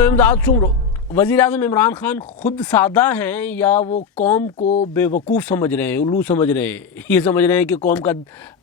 امداد شمرو وزیر اعظم عمران خان خود سادہ ہیں یا وہ قوم کو بے وقوف سمجھ رہے ہیں، الو سمجھ رہے ہیں، یہ سمجھ رہے ہیں کہ قوم کا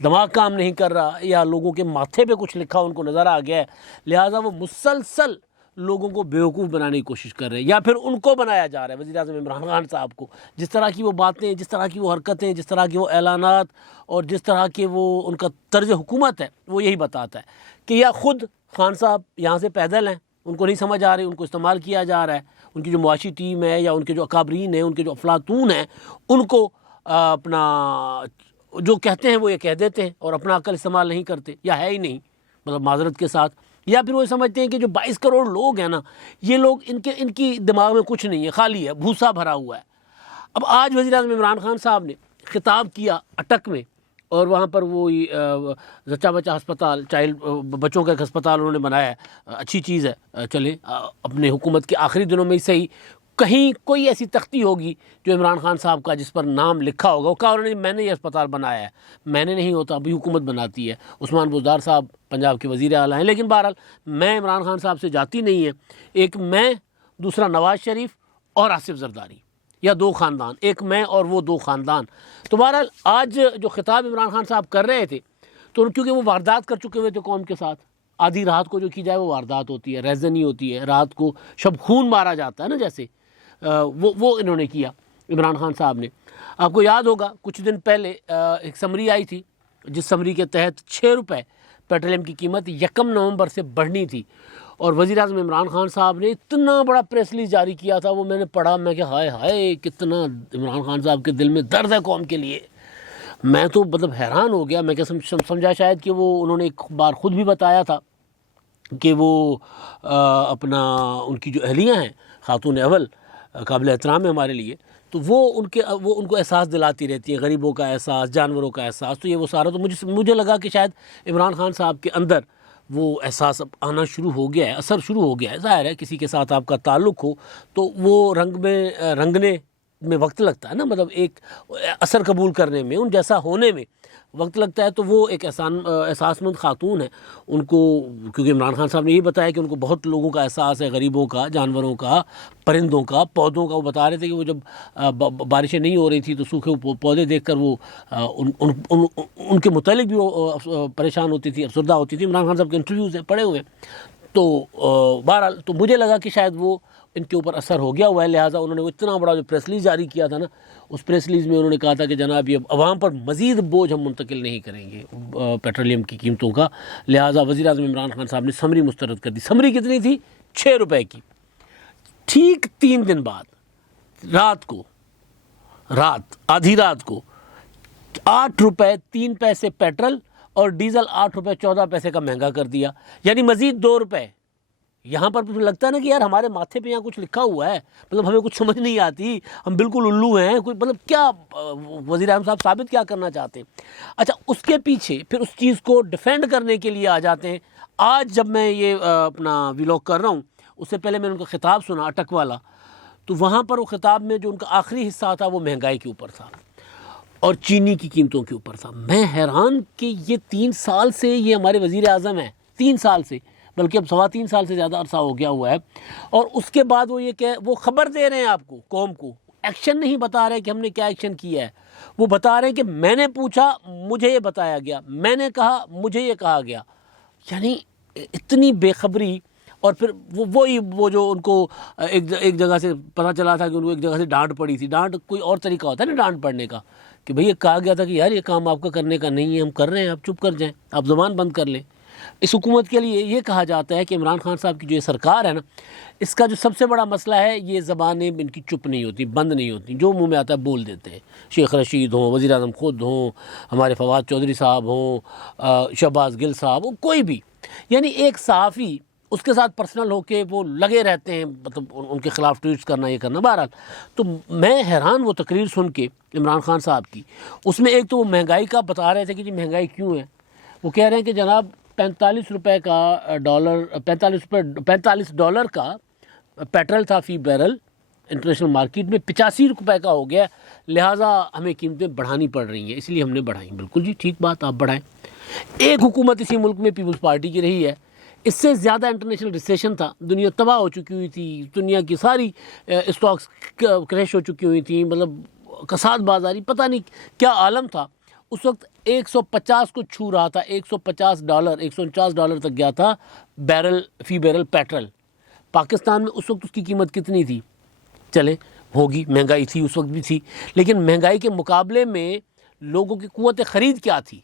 دماغ کام نہیں کر رہا، یا لوگوں کے ماتھے پہ کچھ لکھا ان کو نظر آ گیا ہے لہٰذا وہ مسلسل لوگوں کو بیوقوف بنانے کی کوشش کر رہے ہیں، یا پھر ان کو بنایا جا رہا ہے وزیر اعظم عمران خان صاحب کو، جس طرح کی وہ باتیں، جس طرح کی وہ حرکتیں، جس طرح کے وہ اعلانات اور جس طرح کے وہ ان کا طرز حکومت ہے وہ یہی بتاتا ہے کہ یا خود خان صاحب یہاں سے پیدل ہیں، ان کو نہیں سمجھ آ رہی، ان کو استعمال کیا جا رہا ہے، ان کی جو معاشی ٹیم ہے یا ان کے جو اکابرین ہیں، ان کے جو افلاطون ہیں، ان کو اپنا جو کہتے ہیں وہ یہ کہہ دیتے ہیں اور اپنا عقل استعمال نہیں کرتے، یا ہے ہی نہیں، مطلب معذرت کے ساتھ، یا پھر وہ سمجھتے ہیں کہ جو 22 کروڑ لوگ ہیں نا، یہ لوگ ان کی دماغ میں کچھ نہیں ہے، خالی ہے، بھوسا بھرا ہوا ہے۔ اب آج وزیر اعظم عمران خان صاحب نے خطاب کیا اٹک میں، اور وہاں پر وہ زچہ بچہ ہسپتال، چائلڈ بچوں کا ایک ہسپتال انہوں نے بنایا ہے، اچھی چیز ہے، چلے اپنے حکومت کے آخری دنوں میں صحیح کہیں کوئی ایسی تختی ہوگی جو عمران خان صاحب کا جس پر نام لکھا ہوگا، وہ کہا انہوں نے میں نے یہ ہسپتال بنایا ہے، میں نے نہیں ہوتا، ابھی حکومت بناتی ہے، عثمان بزدار صاحب پنجاب کے وزیر اعلیٰ ہیں، لیکن بہرحال میں عمران خان صاحب سے جاتی نہیں ہے، ایک میں، دوسرا نواز شریف اور آصف زرداری، یا دو خاندان، ایک میں اور وہ دو خاندان۔ تو بہرحال آج جو خطاب عمران خان صاحب کر رہے تھے، تو کیونکہ وہ واردات کر چکے ہوئے تھے قوم کے ساتھ، آدھی رات کو جو کی جائے وہ واردات ہوتی ہے، ریزنی ہوتی ہے، رات کو شب خون مارا جاتا ہے نا، جیسے وہ انہوں نے کیا عمران خان صاحب نے۔ آپ کو یاد ہوگا کچھ دن پہلے ایک سمری آئی تھی، جس سمری کے تحت 6 روپے پیٹرولیم کی قیمت 1 نومبر سے بڑھنی تھی، اور وزیر اعظم عمران خان صاحب نے اتنا بڑا پریس ریلیز جاری کیا تھا، وہ میں نے پڑھا، میں کہ ہائے ہائے کتنا عمران خان صاحب کے دل میں درد ہے قوم کے لیے۔ میں تو مطلب حیران ہو گیا، میں کہ سمجھا شاید کہ وہ انہوں نے ایک بار خود بھی بتایا تھا کہ وہ اپنا ان کی جو اہلیہ ہیں، خاتون اول قابل احترام ہے ہمارے لیے، تو وہ ان کو احساس دلاتی رہتی ہیں، غریبوں کا احساس، جانوروں کا احساس، تو یہ وہ سارا، تو مجھے لگا کہ شاید عمران خان صاحب کے اندر وہ احساس اب آنا شروع ہو گیا ہے، اثر شروع ہو گیا ہے۔ ظاہر ہے کسی کے ساتھ آپ کا تعلق ہو تو وہ رنگنے میں وقت لگتا ہے نا، مطلب ایک اثر قبول کرنے میں، ان جیسا ہونے میں وقت لگتا ہے، تو وہ ایک احساس مند خاتون ہے، ان کو، کیونکہ عمران خان صاحب نے یہ بتایا کہ ان کو بہت لوگوں کا احساس ہے، غریبوں کا، جانوروں کا، پرندوں کا، پودوں کا۔ وہ بتا رہے تھے کہ وہ جب بارشیں نہیں ہو رہی تھی تو سوکھے پودے دیکھ کر وہ ان کے متعلق بھی وہ پریشان ہوتی تھی، افسردہ ہوتی تھی۔ عمران خان صاحب کے انٹرویوز ہیں، پڑھے ہوئے، تو بہرحال تو مجھے لگا کہ شاید وہ ان کے اوپر اثر ہو گیا ہوا ہے، لہٰذا انہوں نے وہ اتنا بڑا جو پریس ریلیز جاری کیا تھا نا، اس پریس ریلیز میں انہوں نے کہا تھا کہ جناب یہ عوام پر مزید بوجھ ہم منتقل نہیں کریں گے پیٹرولیم کی قیمتوں کا، لہٰذا وزیر اعظم عمران خان صاحب نے سمری مسترد کر دی۔ سمری کتنی تھی؟ 6 روپے کی۔ ٹھیک 3 دن بعد آدھی رات کو 8 روپے 3 پیسے پیٹرول اور ڈیزل 8 روپے 14 پیسے کا مہنگا کر دیا، یعنی مزید 2 روپے۔ یہاں پر لگتا ہے نا کہ یار ہمارے ماتھے پہ یہاں کچھ لکھا ہوا ہے، مطلب ہمیں کچھ سمجھ نہیں آتی، ہم بالکل الو ہیں، کوئی مطلب کیا وزیر اعظم صاحب ثابت کیا کرنا چاہتے ہیں؟ اچھا، اس کے پیچھے پھر اس چیز کو ڈیفینڈ کرنے کے لیے آ جاتے ہیں۔ آج جب میں یہ اپنا ویلاگ کر رہا ہوں، اس سے پہلے میں نے ان کا خطاب سنا اٹک والا، تو وہاں پر وہ خطاب میں جو ان کا آخری حصہ تھا وہ مہنگائی کے اوپر تھا اور چینی کی قیمتوں کے اوپر تھا۔ میں حیران کہ یہ 3 سال سے یہ ہمارے وزیر اعظم ہیں، 3 سال سے، بلکہ اب 3.25 سال سے زیادہ عرصہ ہو گیا ہوا ہے، اور اس کے بعد وہ یہ کہ وہ خبر دے رہے ہیں آپ کو، قوم کو، ایکشن نہیں بتا رہے کہ ہم نے کیا ایکشن کیا ہے، وہ بتا رہے ہیں کہ میں نے پوچھا مجھے یہ بتایا گیا، میں نے کہا مجھے یہ کہا گیا، یعنی اتنی بے خبری۔ اور پھر وہ جو ان کو ایک جگہ سے پتہ چلا تھا کہ ان کو ایک جگہ سے ڈانٹ پڑی تھی، ڈانٹ کوئی اور طریقہ ہوتا ہے نا ڈانٹ پڑنے کا، کہ بھئی یہ کہا گیا تھا کہ یار یہ کام آپ کا کرنے کا نہیں ہے، ہم کر رہے ہیں، آپ چپ کر جائیں، آپ زبان بند کر لیں۔ اس حکومت کے لیے یہ کہا جاتا ہے کہ عمران خان صاحب کی جو یہ سرکار ہے نا، اس کا جو سب سے بڑا مسئلہ ہے، یہ زبانیں ان کی چپ نہیں ہوتی، بند نہیں ہوتی، جو منہ میں آتا ہے بول دیتے ہیں۔ شیخ رشید ہوں، وزیر اعظم خود ہوں، ہمارے فواد چودھری صاحب ہوں، شہباز گل صاحب ہوں، کوئی بھی، یعنی ایک صحافی اس کے ساتھ پرسنل ہو کے وہ لگے رہتے ہیں، مطلب ان کے خلاف ٹویٹس کرنا، یہ کرنا۔ بہرحال تو میں حیران وہ تقریر سن کے عمران خان صاحب کی، اس میں ایک تو وہ مہنگائی کا بتا رہے تھے کہ جی مہنگائی کیوں ہے، وہ کہہ رہے ہیں کہ جناب 45 روپے کا $45 کا پیٹرول تھا فی بیرل انٹرنیشنل مارکیٹ میں، 85 روپے کا ہو گیا، لہٰذا ہمیں قیمتیں بڑھانی پڑ رہی ہیں، اس لیے ہم نے بڑھائیں۔ بالکل جی ٹھیک بات، آپ بڑھائیں۔ ایک حکومت اسی ملک میں پیپلز پارٹی کی رہی ہے، اس سے زیادہ انٹرنیشنل ریسیشن تھا, دنیا تباہ ہو چکی ہوئی تھی, دنیا کی ساری اسٹاکس کریش ہو چکی ہوئی تھیں, مطلب کساد بازاری, پتہ نہیں کیا عالم تھا. اس وقت 150 کو چھو رہا تھا, $150 $149 تک گیا تھا فی بیرل پیٹرول. پاکستان میں اس وقت اس کی قیمت کتنی تھی؟ چلے ہوگی, مہنگائی تھی اس وقت بھی تھی, لیکن مہنگائی کے مقابلے میں لوگوں کی قوت خرید کیا تھی؟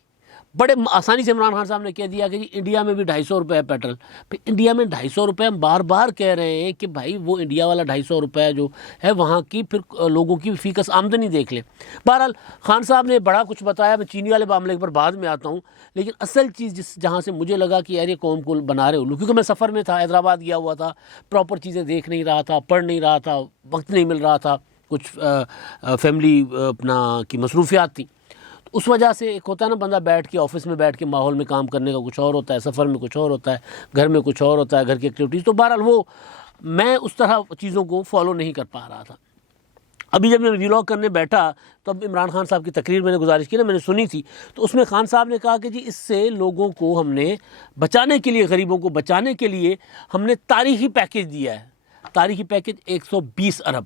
بڑے آسانی سے عمران خان صاحب نے کہہ دیا کہ جی انڈیا میں بھی 250 روپے ہے پیٹرول. پھر انڈیا میں 250 روپے, ہم بار بار کہہ رہے ہیں کہ بھائی وہ انڈیا والا 250 روپے جو ہے وہاں کی پھر لوگوں کی فیکس آمدنی دیکھ لیں. بہرحال خان صاحب نے بڑا کچھ بتایا, میں چینی والے معاملے پر بعد میں آتا ہوں, لیکن اصل چیز جہاں سے مجھے لگا کہ یار یہ قوم کو بنا رہے ہو, کیونکہ میں سفر میں تھا, حیدرآباد گیا ہوا تھا, پراپر چیزیں دیکھ نہیں رہا تھا, پڑھ نہیں رہا تھا, وقت نہیں مل رہا تھا, کچھ فیملی اپنا کی مصروفیات تھیں. اس وجہ سے ایک ہوتا ہے نا بندہ بیٹھ کے آفس میں بیٹھ کے ماحول میں کام کرنے کا کچھ اور ہوتا ہے, سفر میں کچھ اور ہوتا ہے, گھر میں کچھ اور ہوتا ہے, گھر کی ایکٹیویٹیز. تو بہرحال وہ میں اس طرح چیزوں کو فالو نہیں کر پا رہا تھا. ابھی جب میں ویلاگ کرنے بیٹھا تو اب عمران خان صاحب کی تقریر میں نے گزارش کی نا, میں نے سنی تھی, تو اس میں خان صاحب نے کہا کہ جی اس سے لوگوں کو ہم نے بچانے کے لیے, غریبوں کو بچانے کے لیے ہم نے تاریخی پیکیج دیا ہے. تاریخی پیکیج 120 ارب,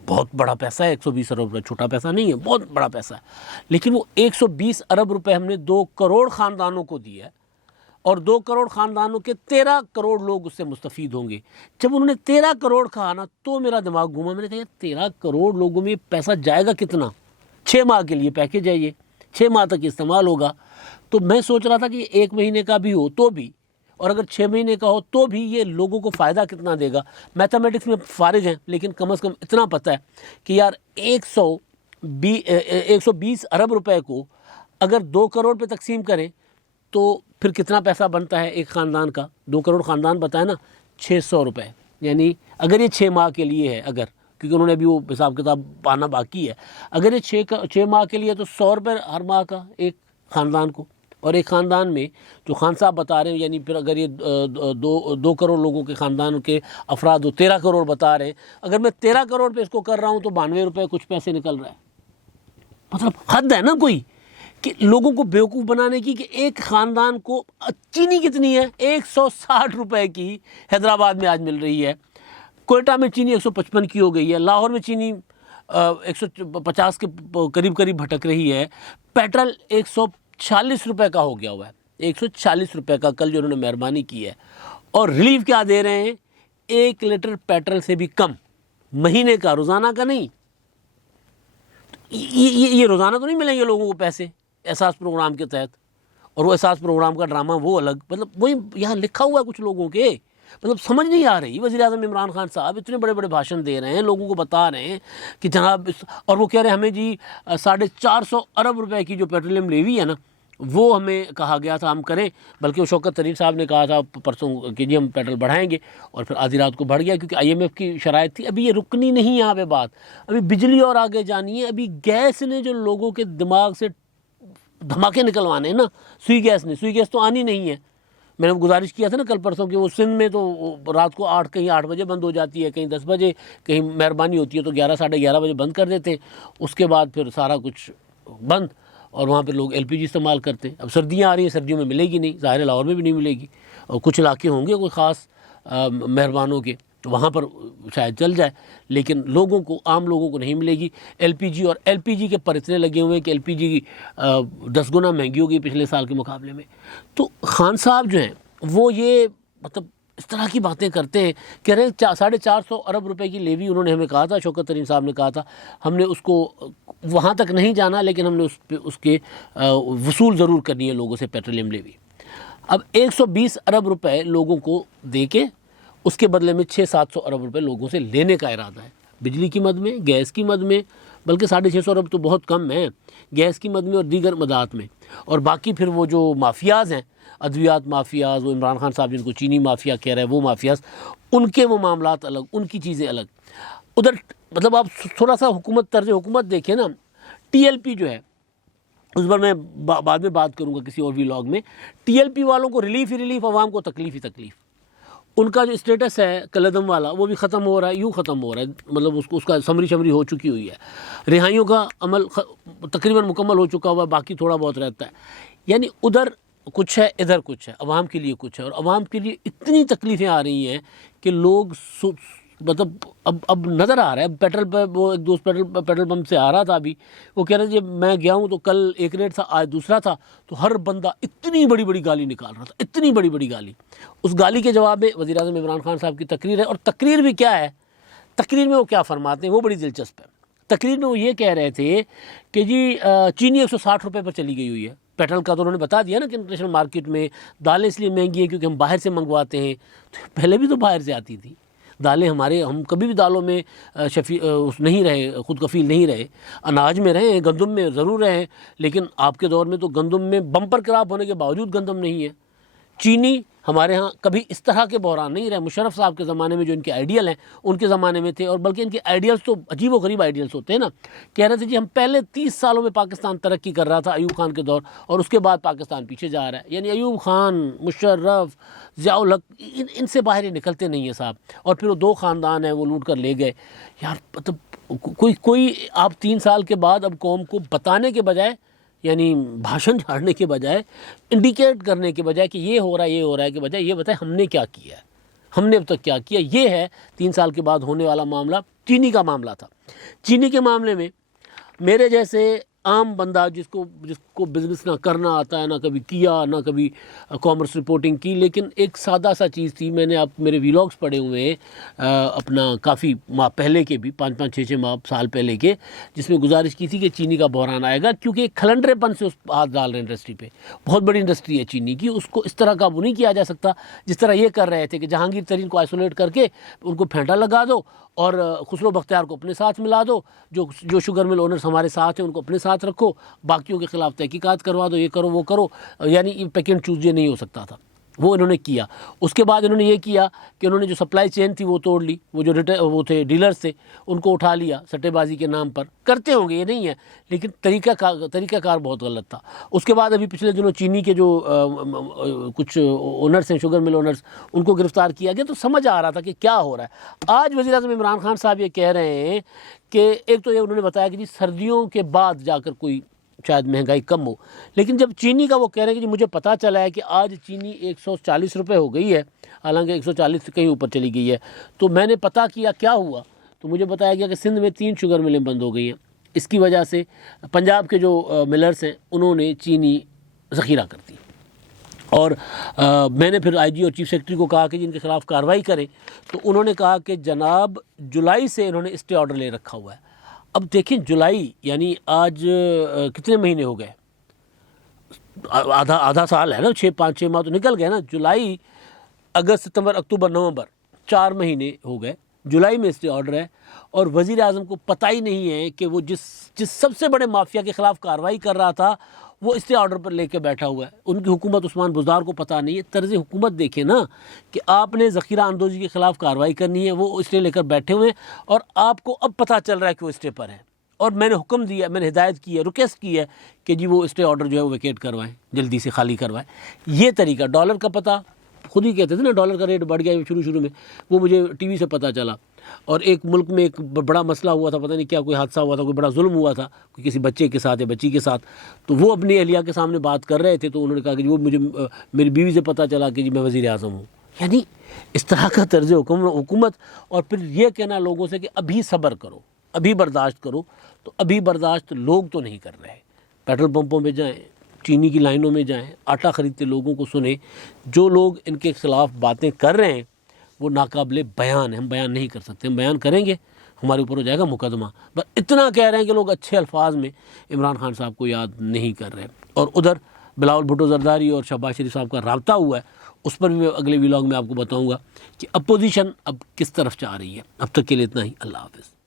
بہت بڑا پیسہ ہے. 120 ارب روپے چھوٹا پیسہ نہیں ہے, بہت بڑا پیسہ ہے. لیکن وہ 120 ارب روپے ہم نے 2 کروڑ خاندانوں کو دیا ہے, اور 2 کروڑ خاندانوں کے 13 کروڑ لوگ اس سے مستفید ہوں گے. جب انہوں نے 13 کروڑ کہا نا تو میرا دماغ گھوما. میں نے کہا 13 کروڑ لوگوں میں پیسہ جائے گا کتنا؟ 6 ماہ کے لیے پیکیج ہے یہ, 6 ماہ تک استعمال ہوگا. تو میں سوچ رہا تھا کہ 1 مہینے کا بھی ہو تو بھی, اور اگر 6 مہینے کا ہو تو بھی یہ لوگوں کو فائدہ کتنا دے گا. میتھمیٹکس میں فارغ ہیں, لیکن کم از کم اتنا پتہ ہے کہ یار 120 ارب روپے کو اگر 2 کروڑ پہ تقسیم کریں تو پھر کتنا پیسہ بنتا ہے ایک خاندان کا؟ 2 کروڑ خاندان بتائے نا, 600 روپے. یعنی اگر یہ 6 ماہ کے لیے ہے, اگر کیونکہ انہوں نے ابھی وہ حساب کتاب پانا باقی ہے, اگر یہ 6 ماہ کے لیے تو 100 روپے ہر ماہ کا ایک خاندان کو. اور ایک خاندان میں جو خان صاحب بتا رہے ہیں, یعنی پھر اگر یہ 2 کروڑ لوگوں کے خاندان کے افراد 13 کروڑ بتا رہے ہیں, اگر میں 13 کروڑ پہ اس کو کر رہا ہوں تو 92 روپے کچھ پیسے نکل رہا ہے. مطلب حد ہے نا کوئی کہ لوگوں کو بیوقوف بنانے کی, کہ ایک خاندان کو چینی کتنی ہے 160 روپے کی حیدرآباد میں آج مل رہی ہے, کوئٹہ میں چینی 155 کی ہو گئی ہے, لاہور میں چینی 150 کے قریب بھٹک رہی ہے, پیٹرول 140 روپے کا ہو گیا ہوا ہے, 140 روپے کا کل جو انہوں نے مہربانی کی ہے. اور ریلیف کیا دے رہے ہیں؟ 1 لیٹر پیٹرول سے بھی کم, مہینے کا, روزانہ کا نہیں. یہ روزانہ تو نہیں ملیں گے لوگوں کو پیسے احساس پروگرام کے تحت, اور وہ احساس پروگرام کا ڈرامہ وہ الگ. مطلب وہی یہاں لکھا ہوا ہے کچھ لوگوں کے, مطلب سمجھ نہیں آ رہی. وزیر اعظم عمران خان صاحب اتنے بڑے بڑے بھاشن دے رہے ہیں, لوگوں کو بتا رہے ہیں کہ جناب, اور وہ کہہ رہے ہیں ہمیں جی 450 ارب روپے کی جو پیٹرولیم لیوی ہے نا وہ ہمیں کہا گیا تھا ہم کریں, بلکہ وہ شوکت طریق صاحب نے کہا تھا پرسوں کہ جی ہم پیٹرول بڑھائیں گے, اور پھر آدھی رات کو بڑھ گیا کیونکہ IMF کی شرائط تھی. ابھی یہ رکنی نہیں ہے یہاں پہ بات, ابھی بجلی اور آگے جانی ہے. ابھی گیس نے جو لوگوں کے دماغ سے دھماکے نکلوانے ہیں نا, سوئی گیس تو آنی نہیں ہے. میں نے گزارش کیا تھا نا کل پرسوں کہ وہ سندھ میں تو رات کو 8 بجے بند ہو جاتی ہے, کہیں 10 بجے, کہیں مہربانی ہوتی ہے تو 11 ساڑھے 11 بجے بند کر دیتے ہیں. اس کے بعد پھر سارا کچھ بند, اور وہاں پہ لوگ LPG استعمال کرتے ہیں. اب سردیاں آ رہی ہیں, سردیوں میں ملے گی نہیں, ظاہر لاہور میں بھی نہیں ملے گی, اور کچھ علاقے ہوں گے کوئی خاص مہربانوں کے, تو وہاں پر شاید چل جائے, لیکن لوگوں کو, عام لوگوں کو نہیں ملے گی LPG. اور LPG کے پر اتنے لگے ہوئے ہیں کہ LPG 10 گنا مہنگی ہو گئی پچھلے سال کے مقابلے میں. تو خان صاحب جو ہیں وہ یہ مطلب اس طرح کی باتیں کرتے ہیں. کہہ رہے ہیں 450 ارب روپے کی لیوی انہوں نے ہمیں کہا تھا, شوکت طریق صاحب نے کہا تھا, ہم نے اس کو وہاں تک نہیں جانا, لیکن ہم نے اس کے وصول ضرور کرنی ہے لوگوں سے پیٹرولیم لیوی. اب 120 ارب روپے لوگوں کو دے کے اس کے بدلے میں 600-700 ارب روپے لوگوں سے لینے کا ارادہ ہے, بجلی کی مد میں, گیس کی مد میں, بلکہ 650 ارب تو بہت کم ہیں گیس کی مد میں اور دیگر مدات میں. اور باقی پھر وہ جو مافیاز ہیں, ادویات مافیاز, وہ عمران خان صاحب جن کو چینی مافیا کہہ رہے ہیں وہ مافیاز, ان کے وہ معاملات الگ, ان کی چیزیں الگ. ادھر مطلب آپ تھوڑا سا طرز حکومت دیکھیں نا, TLP جو ہے اس پر میں بعد میں بات کروں گا کسی اور ویلاگ میں. TLP والوں کو ریلیف ہی ریلیف, عوام کو تکلیف ہی تکلیف. ان کا جو اسٹیٹس ہے کلدم والا وہ بھی ختم ہو رہا ہے, یوں ختم ہو رہا ہے, مطلب اس کا سمری ہو چکی ہوئی ہے. رہائیوں کا عمل تقریباً مکمل ہو چکا ہوا ہے, باقی تھوڑا بہت رہتا ہے. یعنی ادھر کچھ ہے ادھر کچھ ہے، عوام کے لیے کچھ ہے، اور عوام کے لیے اتنی تکلیفیں آ رہی ہیں کہ لوگ مطلب اب نظر آ رہا ہے. پیٹرول پہ وہ ایک دوست پیٹرول پمپ سے آ رہا تھا ابھی، وہ کہہ رہے تھے جب میں گیا ہوں تو کل ایک ریٹ تھا آج دوسرا تھا، تو ہر بندہ اتنی بڑی بڑی گالی نکال رہا تھا، اتنی بڑی بڑی گالی. اس گالی کے جواب میں وزیر اعظم عمران خان صاحب کی تقریر ہے، اور تقریر بھی کیا ہے، تقریر میں وہ کیا فرماتے ہیں وہ بڑی دلچسپ ہے. تقریر میں وہ یہ کہہ رہے تھے کہ جی چینی 160 روپے پر چلی گئی ہوئی ہے. پیٹرول کا تو انہوں نے بتا دیا نا کہ انٹرنیشنل مارکیٹ میں دالیں اس لیے مہنگی ہیں کیونکہ ہم باہر سے منگواتے ہیں. تو پہلے بھی تو باہر سے آتی تھی دالیں، ہم کبھی بھی دالوں میں نہیں رہے، خود کفیل نہیں رہے. اناج میں رہے ہیں، گندم میں ضرور رہے، لیکن آپ کے دور میں تو گندم میں بمپر کراپ ہونے کے باوجود گندم نہیں ہے. چینی ہمارے ہاں کبھی اس طرح کے بحران نہیں رہے. مشرف صاحب کے زمانے میں جو ان کے آئیڈیل ہیں ان کے زمانے میں تھے، اور بلکہ ان کے آئیڈیلز تو عجیب و غریب آئیڈیلز ہوتے ہیں نا. کہہ رہے تھے جی ہم پہلے 30 سالوں میں پاکستان ترقی کر رہا تھا ایوب خان کے دور، اور اس کے بعد پاکستان پیچھے جا رہا ہے. یعنی ایوب خان، مشرف، ضیاء الحق، ان سے باہر ہی نکلتے نہیں ہیں صاحب. اور پھر وہ 2 خاندان ہیں وہ لوٹ کر لے گئے. یار مطلب کوئی آپ 3 سال کے بعد اب قوم کو بتانے کے بجائے، یعنی بھاشن جھاڑنے کے بجائے، انڈیکیٹ کرنے کے بجائے کہ یہ ہو رہا ہے کہ بجائے یہ بتائیں ہم نے کیا کیا ہے، ہم نے اب تک کیا کیا. یہ ہے 3 سال کے بعد ہونے والا معاملہ. چینی کا معاملہ تھا. چینی کے معاملے میں میرے جیسے عام بندہ جس کو بزنس نہ کرنا آتا ہے، نہ کبھی کیا، نہ کبھی کامرس رپورٹنگ کی، لیکن ایک سادہ سا چیز تھی. میں نے آپ میرے ویلاگز پڑے ہوئے ہیں اپنا کافی ماہ پہلے کے بھی، 5 6 ماہ سال پہلے کے، جس میں گزارش کی تھی کہ چینی کا بحران آئے گا کیونکہ ایک کھلنڈرے پن سے اس ہاتھ ڈال رہے ہیں انڈسٹری پہ. بہت بڑی انڈسٹری ہے چینی کی، اس کو اس طرح قابو نہیں کیا جا سکتا جس طرح یہ کر رہے تھے کہ جہانگیر ترین کو آئسولیٹ کر کے ان کو پھینٹا لگا دو اور خسرو بختیار کو اپنے ساتھ ملا دو. جو شوگر مل اونرز ہمارے ساتھ ہیں ان کو اپنے ساتھ رکھو، باقیوں کے خلاف تحقیقات کروا دو، یہ کرو وہ کرو. یعنی یہ پیک اینڈ چوز یہ نہیں ہو سکتا تھا، وہ انہوں نے کیا. اس کے بعد انہوں نے یہ کیا کہ انہوں نے جو سپلائی چین تھی وہ توڑ لی. وہ جو وہ تھے ڈیلرز تھے ان کو اٹھا لیا سٹے بازی کے نام پر. کرتے ہوں گے یہ نہیں ہے، لیکن طریقہ کار بہت غلط تھا. اس کے بعد ابھی پچھلے دنوں چینی کے جو کچھ اونرز ہیں، شوگر مل اونرز، ان کو گرفتار کیا گیا. تو سمجھ آ رہا تھا کہ کیا ہو رہا ہے. آج وزیر اعظم عمران خان صاحب یہ کہہ رہے ہیں کہ ایک تو یہ انہوں نے بتایا کہ جی سردیوں کے بعد جا کر کوئی شاید مہنگائی کم ہو، لیکن جب چینی کا وہ کہہ رہے ہیں کہ جی مجھے پتہ چلا ہے کہ آج چینی 140 روپے ہو گئی ہے، حالانکہ 140 سے کہیں اوپر چلی گئی ہے، تو میں نے پتہ کیا کیا ہوا تو مجھے بتایا گیا کہ سندھ میں 3 شوگر ملیں بند ہو گئی ہیں. اس کی وجہ سے پنجاب کے جو ملرز ہیں انہوں نے چینی ذخیرہ کر دی. اور میں نے پھر آئی جی اور چیف سیکرٹری کو کہا کہ جن کے خلاف کارروائی کریں، تو انہوں نے کہا کہ جناب جولائی سے انہوں نے اسٹے آرڈر لے رکھا ہوا ہے. اب دیکھیں جولائی یعنی آج کتنے مہینے ہو گئے، آدھا سال ہے نا، 5 6 ماہ تو نکل گئے نا. جولائی، اگست، ستمبر، اکتوبر، نومبر، 4 مہینے ہو گئے. جولائی میں اسٹے آرڈر ہے اور وزیر اعظم کو پتہ ہی نہیں ہے کہ وہ جس سب سے بڑے مافیا کے خلاف کارروائی کر رہا تھا وہ اسٹے آرڈر پر لے کے بیٹھا ہوا ہے. ان کی حکومت عثمان بزدار کو پتہ نہیں ہے. طرز حکومت دیکھیں نا کہ آپ نے ذخیرہ اندوزی کے خلاف کارروائی کرنی ہے، وہ اسٹے لے کر بیٹھے ہوئے ہیں اور آپ کو اب پتہ چل رہا ہے کہ وہ اسٹے پر ہے. اور میں نے حکم دیا، میں نے ہدایت کی ہے، ریکویسٹ کی ہے کہ جی وہ اسٹے آرڈر جو ہے وہ ویکیٹ کروائیں، جلدی سے خالی کروائیں. یہ طریقہ ڈالر کا پتہ خود ہی کہتے تھے نا، ڈالر کا ریٹ بڑھ گیا شروع میں، وہ مجھے ٹی وی سے پتہ چلا. اور ایک ملک میں ایک بڑا مسئلہ ہوا تھا، پتہ نہیں کیا کوئی حادثہ ہوا تھا، کوئی بڑا ظلم ہوا تھا کوئی کسی بچے کے ساتھ یا بچی کے ساتھ. تو وہ اپنی اہلیہ کے سامنے بات کر رہے تھے تو انہوں نے کہا کہ جی وہ مجھے میری بیوی سے پتہ چلا کہ جی میں وزیر اعظم ہوں. یعنی اس طرح کا طرز حکومت. اور پھر یہ کہنا لوگوں سے کہ ابھی صبر کرو، ابھی برداشت کرو. تو ابھی برداشت لوگ تو نہیں کر رہے. پیٹرول پمپوں پہ جائیں، چینی کی لائنوں میں جائیں، آٹا خریدتے لوگوں کو سنیں. جو لوگ ان کے خلاف باتیں کر رہے ہیں وہ ناقابل بیان ہے. ہم بیان نہیں کر سکتے، ہم بیان کریں گے ہمارے اوپر ہو جائے گا مقدمہ. بس اتنا کہہ رہے ہیں کہ لوگ اچھے الفاظ میں عمران خان صاحب کو یاد نہیں کر رہے. اور ادھر بلاول بھٹو زرداری اور شہباز شریف صاحب کا رابطہ ہوا ہے، اس پر بھی میں اگلے ویلاگ میں آپ کو بتاؤں گا کہ اپوزیشن اب کس طرف جا رہی ہے. اب تک کے لیے اتنا ہی. اللہ حافظ.